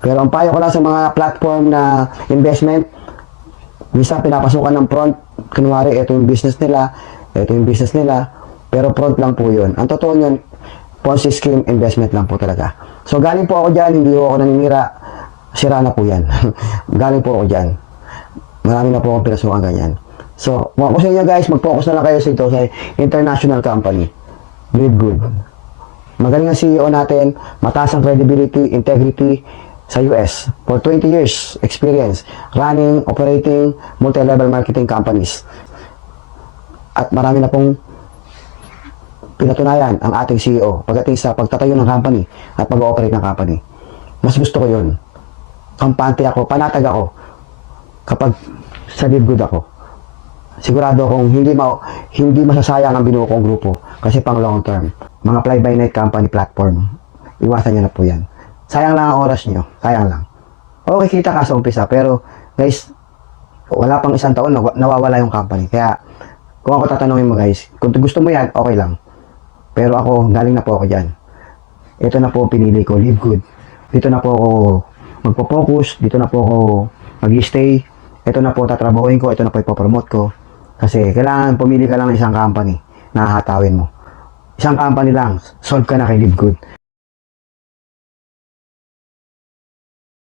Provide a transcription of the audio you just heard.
Pero ang payo ko lang sa mga platform na investment, minsan pinapasukan ng front, kunwari ito yung business nila, ito yung business nila, pero front lang po yun. Ang totoo yun, Ponzi scheme investment lang po talaga. So galing po ako dyan, hindi po ako naninira, sira na po yan. Galing po ako dyan. Marami na po akong pinasukan ganyan. So, kung ako sa inyo guys, mag-focus na lang kayo sa ito sa international company. Live good. Magaling ang CEO natin, mataas ang credibility, integrity sa US. For 20 years experience, running, operating, multi-level marketing companies. At marami na pong pinatunayan ang ating CEO pagdating sa pagtatayo ng company at pag-ooperate ng company. Mas gusto ko yun. Kampante ako, panatag ako kapag sa live good ako. Sigurado akong hindi masasayang ang binuo kong grupo kasi pang long term. Mga fly-by-night company platform, iwasan nyo na po yan. Sayang lang ang oras nyo, sayang lang. Okay, kita ka sa umpisa, pero guys, wala pang isang taon, nawawala yung company. Kaya, kung ako tatanungin mo guys, kung gusto mo yan, okay lang. Pero ako, galing na po ako dyan. Ito na po pinili ko, live good. Dito na po ako magpo-focus, dito na po ako mag-stay. Ito na po tatrabahuin ko, ito na po ipopromote ko. Kasi kailangan pumili ka lang ng isang company na hahatawin mo. Isang company lang, solve ka na kay live good.